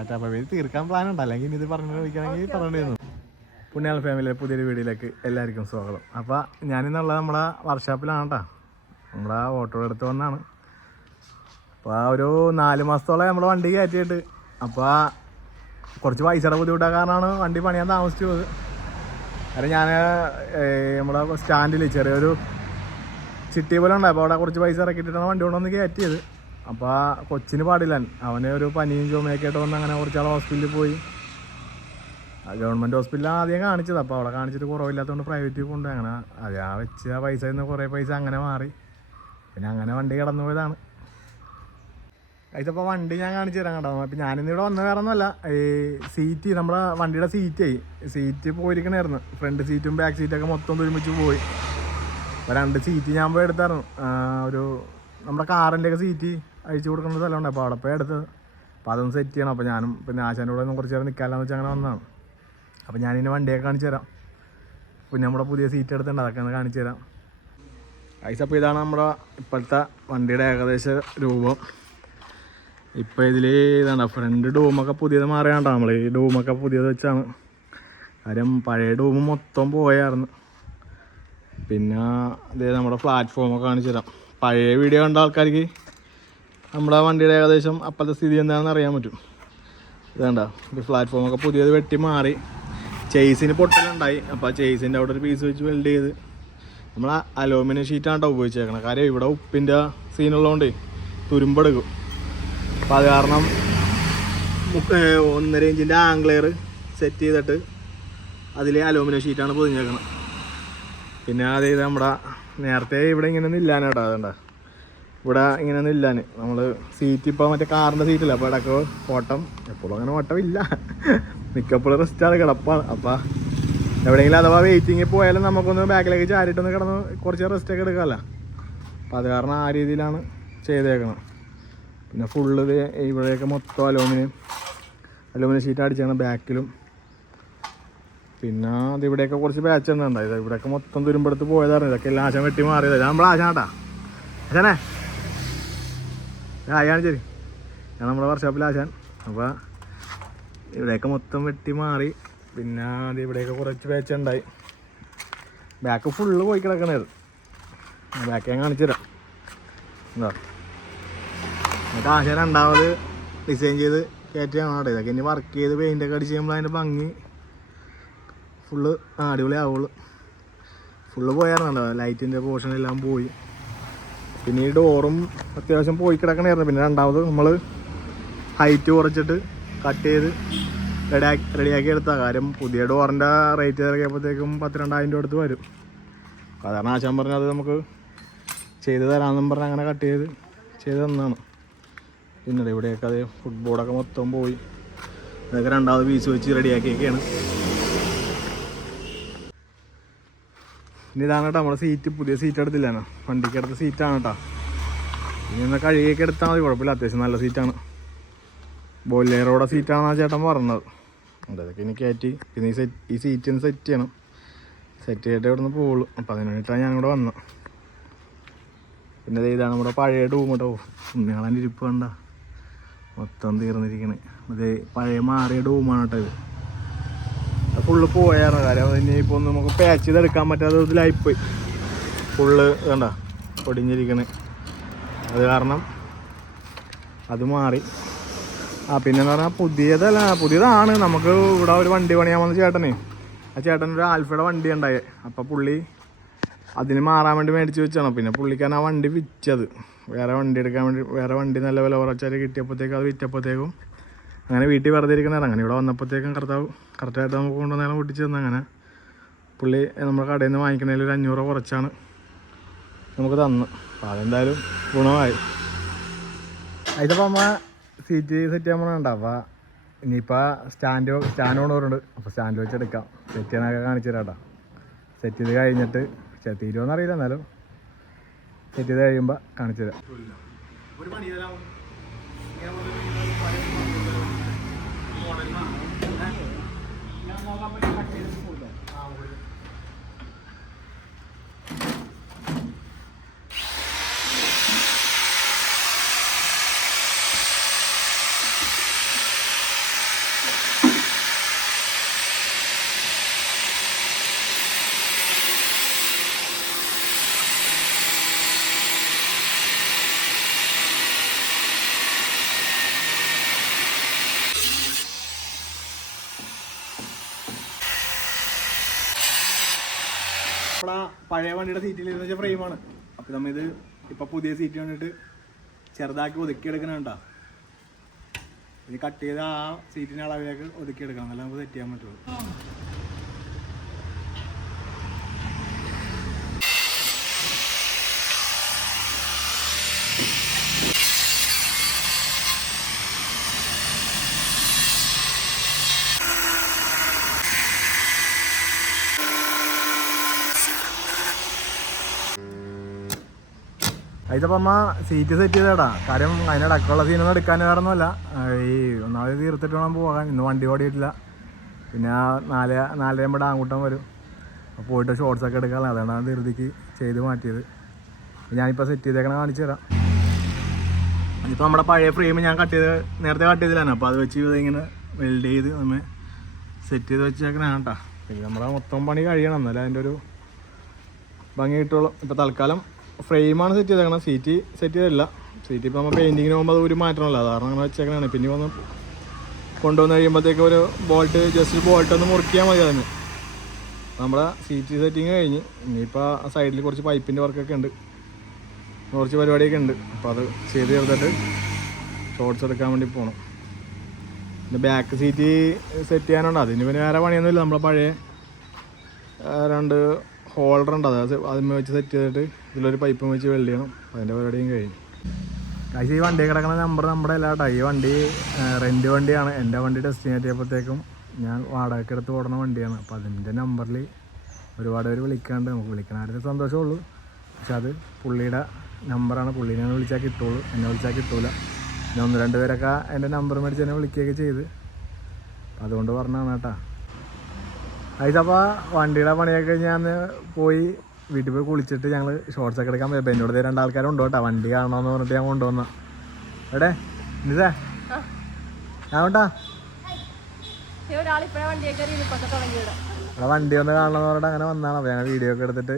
Tata bye bye തീർക്കാൻ plan ഉണ്ട്, അല്ലെങ്കിൽ ഇനി ഇത് പറഞ്ഞു ചോദിക്കണമെങ്കിൽ പറഞ്ഞിരുന്നു. പുണ്യാൾ ഫാമിലിയിലെ പുതിയൊരു വീഡിയോയിലേക്ക് എല്ലാവർക്കും സ്വാഗതം. അപ്പോൾ ഞാനിന്നുള്ളത് നമ്മുടെ വർക്ക്ഷോപ്പിലാണ് കേട്ടോ. നമ്മുടെ ഓട്ടോ എടുത്ത് വന്നാണ്. അപ്പോൾ ഒരു 4 മാസത്തോളം നമ്മൾ വണ്ടി കയറ്റിയിട്ട്, അപ്പോൾ കുറച്ച് പൈസയുടെ ബുദ്ധിമുട്ടായ കാരണമാണ് വണ്ടി പണിയാൻ താമസിച്ചു പോയത്. കാരണം ഞാൻ നമ്മുടെ സ്റ്റാൻഡിൽ ചെറിയൊരു ചിട്ടി പോലെ ഉണ്ട്, അപ്പോൾ അവിടെ കുറച്ച് പൈസ ഇറക്കിയിട്ടാണ് വണ്ടി കൊണ്ടുവന്ന് കയറ്റിയത്. അപ്പോൾ കൊച്ചിന് പാടില്ല, അവന് ഒരു പനിയും ചുമയൊക്കെ ആയിട്ട് വന്ന് അങ്ങനെ കുറച്ചാൾ ഹോസ്പിറ്റലിൽ പോയി. ഗവൺമെൻറ് ഹോസ്പിറ്റലിൽ ആദ്യം കാണിച്ചത്, അപ്പോൾ അവിടെ കാണിച്ചിട്ട് കുറവില്ലാത്തതുകൊണ്ട് പ്രൈവറ്റിൽ കൊണ്ടുപോയി. അങ്ങനെ അത് ആ വെച്ച് ആ പൈസയിൽ നിന്ന് കുറേ പൈസ അങ്ങനെ മാറി, പിന്നെ അങ്ങനെ വണ്ടി കടന്നു പോയതാണ്. കഴിച്ചപ്പോൾ വണ്ടി ഞാൻ കാണിച്ചു തരാൻ കേട്ടോ. അപ്പോൾ ഞാനിന്നിവിടെ വന്ന വേറെ ഒന്നുമല്ല, ഈ സീറ്റ് നമ്മുടെ വണ്ടിയുടെ സീറ്റ് പോയിരിക്കണമായിരുന്നു. ഫ്രണ്ട് സീറ്റും ബാക്ക് സീറ്റൊക്കെ മൊത്തം ഒരുമിച്ച് പോയി. അപ്പോൾ 2 സീറ്റ് ഞാൻ പോയി എടുത്തായിരുന്നു. ഒരു നമ്മുടെ കാറിൻ്റെയൊക്കെ സീറ്റ് അഴിച്ചു കൊടുക്കുന്ന സ്ഥലമുണ്ട്, അപ്പോൾ അവിടെ പോയി എടുത്തത്. അപ്പോൾ അതൊന്ന് സെറ്റ് ചെയ്യണം. അപ്പോൾ ഞാനും പിന്നെ ആശാൻ്റെ കൂടെ ഒന്നും കുറച്ച് നേരം നിൽക്കാമെന്ന് വെച്ചാൽ അങ്ങനെ വന്നതാണ്. അപ്പോൾ ഞാനിതിന് വണ്ടിയൊക്കെ കാണിച്ചു തരാം. പിന്നെ നമ്മുടെ പുതിയ സീറ്റ് എടുത്തിട്ടുണ്ട്, അതൊക്കെ ഒന്ന് കാണിച്ചു തരാം. അപ്പോൾ ഇതാണ് നമ്മുടെ ഇപ്പോഴത്തെ വണ്ടിയുടെ ഏകദേശ രൂപം. ഇപ്പോൾ ഇതിൽ ഇതാണ് ഫ്രണ്ട് ഡൂമൊക്കെ പുതിയത് മാറിയാണ്ടോ, നമ്മൾ ഈ ഡൂമൊക്കെ പുതിയത് വെച്ചാണ്. കാര്യം പഴയ ഡൂമ് മൊത്തം പോയായിരുന്നു. പിന്നെ ഇത് നമ്മുടെ പ്ലാറ്റ്ഫോമൊക്കെ കാണിച്ചു തരാം. പഴയ വീഡിയോ കണ്ട ആൾക്കാർക്ക് നമ്മുടെ വണ്ടിയുടെ ഏകദേശം അപ്പോഴത്തെ സ്ഥിതി എന്താണെന്ന് അറിയാൻ പറ്റും. ഇതുണ്ട ഈ പ്ലാറ്റ്ഫോമൊക്കെ പുതിയത് വെട്ടി മാറി. ചേസിന് പൊട്ടലുണ്ടായി, അപ്പോൾ ആ ചേസിൻ്റെ അവിടെ ഒരു പീസ് വെച്ച് വെൽഡ് ചെയ്ത് നമ്മൾ അലൂമിനിയം ഷീറ്റാണ് ഉപയോഗിച്ചേക്കണം. കാര്യം ഇവിടെ ഉപ്പിൻ്റെ സീനുള്ളതുകൊണ്ട് തുരുമ്പെടുക്കും. അപ്പോൾ അത് കാരണം 1.5 ഇഞ്ചിൻ്റെ ആംഗ്ലെയർ സെറ്റ് ചെയ്തിട്ട് അതിൽ അലൂമിനിയം ഷീറ്റാണ് പൊതിഞ്ഞേക്കണം. പിന്നെ അത് ചെയ്ത് നമ്മുടെ നേരത്തെ ഇവിടെ ഇങ്ങനെയൊന്നും ഇല്ലാൻ കേട്ടോ. അതുകൊണ്ടാ ഇവിടെ ഇങ്ങനെയൊന്നും ഇല്ലാൻ. നമ്മൾ സീറ്റ് ഇപ്പോൾ മറ്റേ കാറിൻ്റെ സീറ്റില്ല, അപ്പോൾ ഇടയ്ക്ക് ഓട്ടം എപ്പോഴും അങ്ങനെ ഓട്ടമില്ല, മിക്കപ്പോഴും റെസ്റ്റാണ് കിടപ്പാണ്. അപ്പോൾ എവിടെയെങ്കിലും അഥവാ വെയിറ്റിങ്ങിൽ പോയാലും നമുക്കൊന്ന് ബാക്കിലേക്ക് ചാരിയിട്ടൊന്ന് കിടന്ന് കുറച്ച് റെസ്റ്റൊക്കെ എടുക്കാമല്ലോ. അപ്പോൾ അത് കാരണം ആ രീതിയിലാണ് ചെയ്തേക്കണം. പിന്നെ ഫുള്ള് ഇവിടെയൊക്കെ മൊത്തം അലൂമിനിയം ഷീറ്റ് അടിച്ചാണ് ബാക്കിലും. പിന്നെ അതിവിടെയൊക്കെ കുറച്ച് ബാച്ച് ഉണ്ടായത്, ഇവിടെയൊക്കെ മൊത്തം തുരുമ്പെടുത്ത് പോയതാണ്. ഇതൊക്കെ എല്ലാം ആശാൻ വെട്ടി മാറിയത്. നമ്മളെ ആശാൻ കേട്ടാ. ആശാനേ ആയാണ് ശരി, ഞാൻ നമ്മുടെ വർക്ക്ഷോപ്പിൽ ആശാൻ. അപ്പോൾ ഇവിടെയൊക്കെ മൊത്തം വെട്ടി മാറി. പിന്നെ അത് ഇവിടെയൊക്കെ കുറച്ച് ബാച്ച് ഉണ്ടായി. ബാക്ക് ഫുള്ള് പോയി കിടക്കണത്. ബാക്ക് ഞാൻ കാണിച്ചു തരാം. എന്താ എന്നിട്ട് ആശാൻ 2ാമത് ഡിസൈൻ ചെയ്ത് കയറ്റിയാണ് കേട്ടോ. ഇതൊക്കെ ഇനി വർക്ക് ചെയ്ത് പെയിൻ്റൊക്കെ അടിച്ച് കഴിയുമ്പോൾ അതിൻ്റെ ഭംഗി ഫുള്ള് അടിപൊളി ആവുള്ളൂ. ഫുള്ള് പോയായിരുന്നല്ലോ, ലൈറ്റിൻ്റെ പോർഷനെല്ലാം പോയി. പിന്നെ ഈ ഡോറും അത്യാവശ്യം പോയി കിടക്കണമായിരുന്നു. പിന്നെ 2ാമത് നമ്മൾ ഹൈറ്റ് കുറച്ചിട്ട് കട്ട് ചെയ്ത് റെഡിയാക്കി എടുത്ത കാര്യം പുതിയ ഡോറിൻ്റെ റേറ്റ് ഇറക്കിയപ്പോഴത്തേക്കും 10-2,000 രൂപ അടുത്ത് വരും. സാധാരണ ആശാൻ പറഞ്ഞത് നമുക്ക് ചെയ്ത് തരാമെന്നും പറഞ്ഞ് അങ്ങനെ കട്ട് ചെയ്ത് തന്നതാണ്. പിന്നെ ഇവിടെയൊക്കെ അത് ഫുട്ബോളൊക്കെ മൊത്തം പോയി. ഇതൊക്കെ 2ാമത് പീസ് വെച്ച് റെഡിയാക്കിയൊക്കെയാണ്. ഇനി ഇതാണ് കേട്ടോ നമ്മുടെ സീറ്റ്. പുതിയ സീറ്റ് എടുത്തില്ലാണ്, വണ്ടിക്ക് എടുത്ത സീറ്റാണ് കേട്ടോ. ഇനി ഒന്ന് കഴുകിയൊക്കെ എടുത്താൽ മതി, കുഴപ്പമില്ല. അത്യാവശ്യം നല്ല സീറ്റാണ്. ബോലേറോടെ സീറ്റാണെന്നാണ് ചേട്ടൻ പറഞ്ഞത്. അതൊക്കെ ഇനി കയറ്റി പിന്നെ ഈ സീറ്റിന് സെറ്റ് ചെയ്യണം. സെറ്റ് ചെയ്തിട്ട് ഇവിടെ നിന്ന് പോകുള്ളൂ. അപ്പോൾ അതിന് വേണ്ടിയിട്ടാണ് ഞാനിവിടെ വന്നത്. പിന്നെ ഇതാണ് നമ്മുടെ പഴയ ഡൂം കേട്ടോ. ഉണ്ണിയാളെ ഇരിപ്പ് കണ്ട മൊത്തം തീർന്നിരിക്കണേ. അത് പഴയ മാറിയ ഡൂമാണ് കേട്ടോ ഇത്. ഫുള്ള് പോയായിരുന്നു. കാര്യം ഇനി ഇപ്പോൾ ഒന്ന് നമുക്ക് പാച്ച് ചെയ്തെടുക്കാൻ പറ്റാത്ത ഇതിലായിപ്പോയി. ഫുള്ള് കണ്ട പൊടിഞ്ഞിരിക്കണേ. അത് കാരണം അത് മാറി. പിന്നെന്ന് പറഞ്ഞാൽ പുതിയതാണ്. നമുക്ക് ഇവിടെ ഒരു വണ്ടി പണിയാൻ വന്ന ചേട്ടനെ, ആ ചേട്ടനൊരു ആൽഫയുടെ വണ്ടി ഉണ്ടായി. അപ്പോൾ പുള്ളി അതിന് മാറാൻ വേണ്ടി മേടിച്ച് വെച്ചാണ്. പിന്നെ പുള്ളിക്കാണ് ആ വണ്ടി വിറ്റത്. വേറെ വണ്ടി എടുക്കാൻ വേണ്ടി വേറെ വണ്ടി നല്ല വില കുറച്ചാൽ കിട്ടിയപ്പോഴത്തേക്കും അത് വിറ്റപ്പോഴത്തേക്കും അങ്ങനെ വീട്ടിൽ വെറുതെ ഇരിക്കുന്നതാണ്. അങ്ങനെ ഇവിടെ വന്നപ്പോഴത്തേക്കും കറക്റ്റായിട്ട് നമുക്ക് കൊണ്ടുവന്നേരം പൊട്ടിച്ച് തന്നു. അങ്ങനെ പുള്ളി നമ്മുടെ കടയിൽ നിന്ന് വാങ്ങിക്കണതിൽ ഒരു 500 രൂപ കുറച്ചാണ് നമുക്ക് തന്നു. അപ്പോൾ അതെന്തായാലും ഗുണമായി. അതിപ്പോൾ അമ്മ സീറ്റ് സെറ്റ് ചെയ്യാൻ വേണ്ട. അപ്പോൾ ഇനിയിപ്പോൾ സ്റ്റാൻഡ് കൊണ്ടുവരുന്നുണ്ട്. അപ്പോൾ സ്റ്റാൻഡ് വെച്ചെടുക്കാം. സെറ്റ് ചെയ്യാനൊക്കെ കാണിച്ചു തരാം കേട്ടോ. സെറ്റ് ചെയ്ത് കഴിഞ്ഞിട്ട് തീരുമെന്ന് അറിയില്ല, എന്നാലും സെറ്റ് ചെയ്ത് കഴിയുമ്പോൾ കാണിച്ചു തരാം. നമ്മുടെ പഴയ വണ്ടിയുടെ സീറ്റിലിരുന്ന വെച്ചാൽ ഫ്രെയിമാണ്. അപ്പോൾ നമ്മൾ ഇത് ഇപ്പം പുതിയ സീറ്റ് കണ്ടിട്ട് ചെറുതാക്കി ഒതുക്കിയെടുക്കണുണ്ടോ. ഇത് കട്ട് ചെയ്ത് ആ സീറ്റിൻ്റെ അളവിലേക്ക് ഒതുക്കിയെടുക്കണം, എന്നാലും നമുക്ക് സെറ്റ് ചെയ്യാൻ പറ്റുള്ളൂ. അതിപ്പോൾ അമ്മ സീറ്റ് സെറ്റ് ചെയ്തേടാ. കാര്യം അതിൻ്റെ ഇടക്കുള്ള സീനൊന്നും എടുക്കാൻ വേറൊന്നുമല്ല, ഈ ഒന്നാമത് തീർത്തിട്ട് വേണം പോകാൻ. ഇന്ന് വണ്ടി ഓടിയിട്ടില്ല. പിന്നെ 4:30 ആൺകൂട്ടം വരും. അപ്പോൾ പോയിട്ട് ഷോർട്സൊക്കെ എടുക്കാൻ, അതുകൊണ്ടാണ് ധൃതിക്ക് ചെയ്ത് മാറ്റിയത്. ഞാനിപ്പോൾ സെറ്റ് ചെയ്തേക്കണ കാണിച്ചു തരാം. ഇപ്പോൾ നമ്മുടെ പഴയ ഫ്രെയിം ഞാൻ നേരത്തെ കട്ട് ചെയ്തില്ലാണ്. അപ്പോൾ അത് വെച്ച് ഇതിങ്ങനെ വെൽഡ് ചെയ്ത് നമ്മൾ സെറ്റ് ചെയ്ത് വെച്ചേക്കണ കേട്ടോ. പിന്നെ നമ്മുടെ മൊത്തം പണി കഴിയണം, എന്നാലും അതിൻ്റെ ഒരു ഭംഗി കിട്ടുള്ളൂ. ഇപ്പോൾ തൽക്കാലം ഫ്രെയിമാണ് സെറ്റ് ചെയ്തേക്കണം, സീറ്റ് സെറ്റ് ചെയ്തില്ല. സീറ്റ് ഇപ്പോൾ നമ്മൾ പെയിൻറ്റിങ്ങിന് പോകുമ്പോൾ അത് ഒരു മാറ്റമല്ല, കാരണം അങ്ങനെ വെച്ചേക്കണതാണ്. പിന്നെ വന്ന് കൊണ്ടുവന്ന് കഴിയുമ്പോഴത്തേക്ക് ഒരു ജസ്റ്റ് ബോൾട്ട് ഒന്ന് മുറിക്കാൻ മതി അതിന്. നമ്മുടെ സീറ്റ് സെറ്റിങ് കഴിഞ്ഞ് ഇനിയിപ്പോൾ ആ സൈഡിൽ കുറച്ച് പൈപ്പിൻ്റെ വർക്കൊക്കെ ഉണ്ട്, കുറച്ച് പരിപാടിയൊക്കെ ഉണ്ട്. അപ്പോൾ അത് ചെയ്ത് ചേർത്തിട്ട് ഷോർട്സ് എടുക്കാൻ വേണ്ടി പോകണം. പിന്നെ ബാക്ക് സീറ്റ് സെറ്റ് ചെയ്യാനുണ്ട്. അതിന് പിന്നെ വേറെ പണിയൊന്നുമില്ല. നമ്മളെ പഴയ 2 ഹോൾഡർ ഉണ്ട്, അത് അതിന്മേൽ വെച്ച് സെറ്റ് ചെയ്തിട്ട് ഇതിലൊരു പൈപ്പും വെച്ച് വെൽഡ് ചെയ്യണം. അതിൻ്റെ പരിപാടിയും കഴിഞ്ഞു. കാശ് ഈ വണ്ടി കിടക്കുന്ന നമ്പർ നമ്മുടെ അല്ല കേട്ടോ. ഈ വണ്ടി റെൻറ്റ് വണ്ടിയാണ്. എൻ്റെ വണ്ടി ഡെസ്റ്റിനേറ്റ് ചെയ്യപ്പോഴത്തേക്കും ഞാൻ വാടകയ്ക്ക് എടുത്ത് ഓടുന്ന വണ്ടിയാണ്. അപ്പോൾ അതിൻ്റെ നമ്പറിൽ ഒരുപാട് പേര് വിളിക്കാണ്ട്, നമുക്ക് വിളിക്കണ ആരുടെ സന്തോഷമുള്ളൂ. പക്ഷെ അത് പുള്ളിയുടെ നമ്പറാണ്. പുള്ളീനെ വിളിച്ചാൽ കിട്ടുള്ളൂ, എന്നെ വിളിച്ചാൽ കിട്ടൂല. പിന്നെ 1-2 പേരൊക്കെ എൻ്റെ നമ്പർ മേടിച്ച് എന്നെ വിളിക്കുകയൊക്കെ ചെയ്ത്, അതുകൊണ്ട് പറഞ്ഞാണ് കേട്ടോ. അതിപ്പോൾ വണ്ടിയുടെ പണിയൊക്കെ ഞാൻ പോയി വീട്ടിൽ പോയി കുളിച്ചിട്ട് ഞങ്ങൾ ഷോർട്സൊക്കെ എടുക്കാൻ പോയപ്പോൾ എന്നോട് 2 ആൾക്കാരുണ്ടോ കേട്ടോ. വണ്ടി കാണണമെന്ന് പറഞ്ഞിട്ട് ഞാൻ കൊണ്ടുവന്ന എവിടെ നിസേ ഞാൻ കേട്ടാ വണ്ടി ഒന്ന് കാണണമെന്ന് പറഞ്ഞിട്ട് അങ്ങനെ വന്നതാണ്. അപ്പോൾ ഞങ്ങൾ വീഡിയോ ഒക്കെ എടുത്തിട്ട്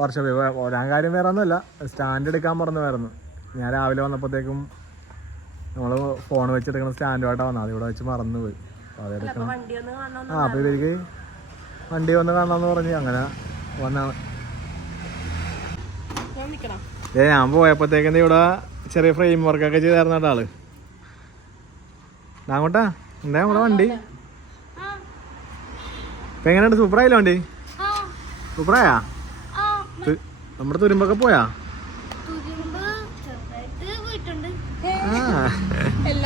വർഷം ഒരാൻ കാര്യം വേറെ ഒന്നുമില്ല, സ്റ്റാൻഡ് എടുക്കാൻ പറഞ്ഞായിരുന്നു. ഞാൻ രാവിലെ വന്നപ്പോഴത്തേക്കും നമ്മൾ ഫോൺ വെച്ചെടുക്കുന്ന സ്റ്റാൻഡുമായിട്ടാണ് വന്നത്, അതിവിടെ വെച്ച് മറന്നു പോയി. അപ്പോൾ അതെടുക്കണം. അപ്പോൾ ഇവർക്ക് വണ്ടി വന്ന് കാണാമെന്ന് പറഞ്ഞ് അങ്ങനെ വന്നാണ്. ഞാൻ പോയപ്പോഴത്തേക്കെന്താ ഇവിടെ ചെറിയ ഫ്രെയിം വർക്കൊക്കെ ചെയ്തായിരുന്ന കേട്ടോ ആള്. അങ്ങോട്ടാ എന്താ നമ്മുടെ വണ്ടി ഇപ്പം എങ്ങനെയുണ്ട്? സൂപ്പറായില്ല വണ്ടി? സൂപ്പറായാ? നമ്മുടെ തുരുമ്പൊക്കെ പോയാ?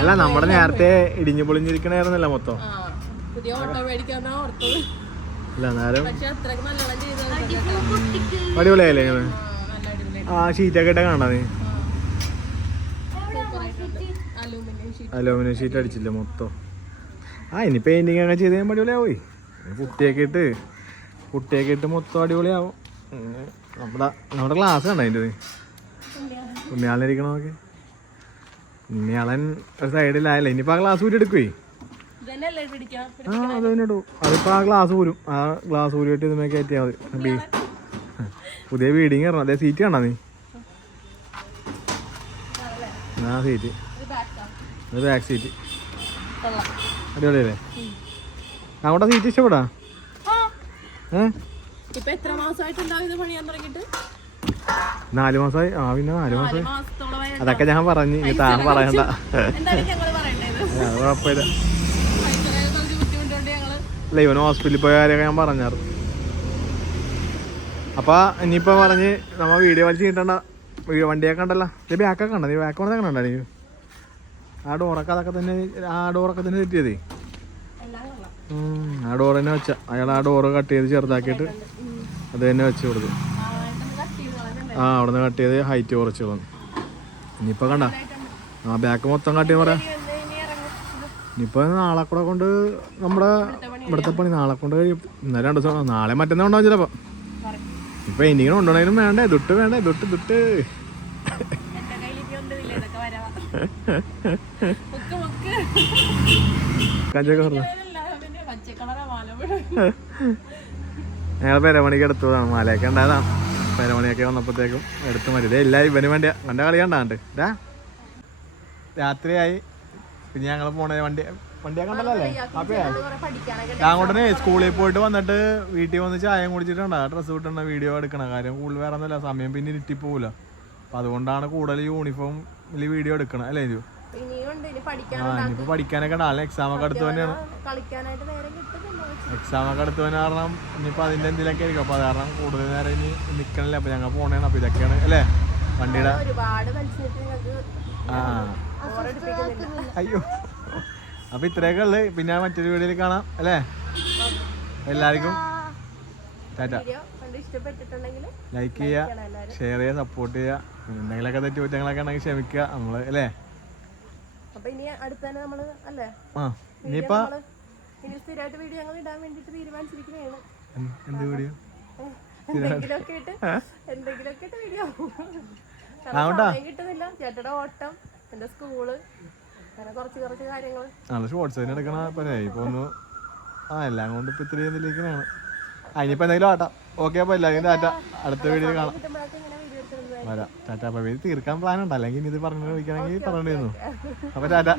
അല്ല നമ്മുടെ നേരത്തെ ഇടിഞ്ഞു പൊളിഞ്ഞിരിക്കണായിരുന്നല്ലോ മൊത്തം. അല്ല എന്നാലും അടിപൊളിയായില്ലേ ഇങ്ങനെ? ആ ഷീറ്റൊക്കെ ഇട്ടാ കാണാ നീ? അലൂമിനിയം ഷീറ്റ് അടിച്ചില്ല മൊത്തം. ഇനി പെയിന്റിങ് ഒക്കെ ചെയ്ത് കഴിയുമ്പോൾ അടിപൊളിയാവോയി. പുട്ടിയൊക്കെ ഇട്ട് മൊത്തം അടിപൊളിയാവും. നമ്മുടെ ക്ലാസ് കണ്ടോ അതിൻ്റെ? ഉണ്ണിയാളിരിക്കണമൊക്കെ. ഉണ്ണിയാളൻ ഒരു സൈഡിലായല്ലേ, ഇനിയിപ്പോൾ ആ ഗ്ലാസ് ഊരി എടുക്കുവേ. അതിനിടൂ. അതിപ്പോൾ ആ ഗ്ലാസ് ഊരും. ആ ഗ്ലാസ് ഊരിയിട്ട് ഇതുമേ കയറ്റിയാൽ മതി. പുതിയ ബീഡിങ് ഇറങ്ങണം. അതേ സീറ്റ് കണ്ടാ നീ? ആ സീറ്റ്, അത് ബാക്ക് സീറ്റ് അടിപൊളിയല്ലേ? അങ്ങോട്ടാ സീറ്റ് ഇഷ്ടപ്പെടാ? 4 മാസമായി. പിന്നെ 4 മാസമായി. അതൊക്കെ ഞാൻ പറഞ്ഞു, താൻ പറയണ്ട. അത് കുഴപ്പമില്ല. അല്ല ഇവന് ഹോസ്പിറ്റലിൽ പോയ കാര്യമൊക്കെ ഞാൻ പറഞ്ഞായിരുന്നു. അപ്പോൾ ഇനിയിപ്പോൾ പറഞ്ഞ് നമ്മൾ വീഡിയോ വലിച്ച് കിട്ടണ്ട. വണ്ടിയൊക്കെ ഉണ്ടല്ലോ, ഇത് ബാക്കൊക്കെ ഉണ്ടോ? നീ ബാക്ക് വന്നൊക്കെ കണ്ടോ നീ? ആ ഡോറൊക്കെ അതൊക്കെ തന്നെ, ആ ഡോറൊക്കെ തന്നെ സെറ്റ് ചെയ്തേ. ആ ഡോർ തന്നെ വെച്ച അയാൾ ആ ഡോറ് കട്ട് ചെയ്ത് ചെറുതാക്കിയിട്ട് അത് തന്നെ വെച്ച് കൊടുത്തു. അവിടെ നിന്ന് കട്ട് ചെയ്ത് ഹൈറ്റ് കുറച്ച് കളഞ്ഞു. ഇനിയിപ്പോൾ കണ്ട ആ ബാക്ക് മൊത്തം കട്ട് ചെയ്യാൻ പറയാം. ഇനിയിപ്പോൾ നാളെ കൂടെ കൊണ്ട് നമ്മുടെ ഇവിടുത്തെ പണി നാളെ കൊണ്ട് കഴിയും. ഇന്നലെ 2 ദിവസം, നാളെ മറ്റന്നാൾ ഉണ്ടാവും ചിലപ്പോൾ. ഇപ്പം ഇനിയും കൊണ്ടുപോകണേലും വേണ്ടേ ദുട്ട്, വേണ്ടേ ദുട്ട്. ഞങ്ങൾ പെരമണിക്ക് എടുത്തതാണ്, മലയൊക്കെ ഉണ്ടായതാണ്. പെരമണിയൊക്കെ വന്നപ്പോഴത്തേക്കും എടുത്ത് മതി. ഇതേ എല്ലാവരും ഇവന് വേണ്ടിയാ. എൻ്റെ കളി കണ്ടാണ്ട് രാത്രിയായി. പിന്നെ ഞങ്ങൾ പോണേ വണ്ടിയൊക്കെ ഉണ്ടല്ലേ അപ്പേ ഞാൻ കൊണ്ടേ സ്കൂളിൽ പോയിട്ട് വന്നിട്ട് വീട്ടിൽ വന്ന് ചായ കുടിച്ചിട്ടുണ്ടാ ഡ്രസ്സ് വിട്ടണ വീഡിയോ എടുക്കണം. കാര്യം കൂടുതൽ വേറെ ഒന്നുമില്ല, സമയം പിന്നെ ഇരുട്ടി പോകില്ല. അപ്പം അതുകൊണ്ടാണ് കൂടുതൽ യൂണിഫോമിൽ വീഡിയോ എടുക്കണം അല്ലേ ഇത്. ഇനിയിപ്പോൾ പഠിക്കാനൊക്കെ ഉണ്ടാവില്ല. എക്സാമൊക്കെ അടുത്ത് തന്നെയാണ്. എക്സാമൊക്കെ അടുത്ത് തന്നെ കാരണം ഇനിയിപ്പോൾ അതിൻ്റെ എന്തെങ്കിലുമൊക്കെ ആയിരിക്കും. അപ്പോൾ അത് കാരണം കൂടുതൽ നേരം ഇനി നിൽക്കണില്ല. അപ്പോൾ ഞങ്ങൾ പോണേണ്. അപ്പോൾ ഇതൊക്കെയാണ് അല്ലേ വണ്ടിയുടെ. ആ അയ്യോ, അപ്പോൾ ഇത്രയൊക്കെ ഉള്ളു. പിന്നെ മറ്റൊരു വീഡിയോയിൽ കാണാം അല്ലേ. എല്ലാവർക്കും ടാറ്റ. ലൈക്ക് ചെയ്യുക, ഷെയർ ചെയ്യുക, സപ്പോർട്ട് ചെയ്യുക. പിന്നെ എന്തെങ്കിലുമൊക്കെ തെറ്റുകുറ്റങ്ങളൊക്കെ ഉണ്ടെങ്കിൽ ക്ഷമിക്കുക നമ്മൾ അല്ലേ. ഇനിയിപ്പോ എന്ത് വീഡിയോ കിട്ടുന്നില്ല. ഓട്ടം, എന്റെ സ്കൂള്, കുറച്ച് കാര്യങ്ങൾ ഷോർട്സ് തന്നെ എടുക്കണ. ഇപ്പൊ ഒന്ന് എല്ലാം കൊണ്ട് ഇപ്പൊ ഇത്രയും ഇതിലേക്കാണ്. അതിനിപ്പോ എന്തെങ്കിലും ആട്ടാ. ഓക്കെ, അപ്പൊ എല്ലാവരും ടാറ്റ. അടുത്ത വീഡിയോയിൽ കാണാം. വരാം. ടാറ്റ. അപ്പൊ തീർക്കാൻ പ്ലാൻ ഉണ്ട്, അല്ലെങ്കിൽ ഇനി ഇത് പറഞ്ഞു ചോദിക്കണമെങ്കിൽ പറഞ്ഞിരുന്നു. അപ്പൊ ടാറ്റ.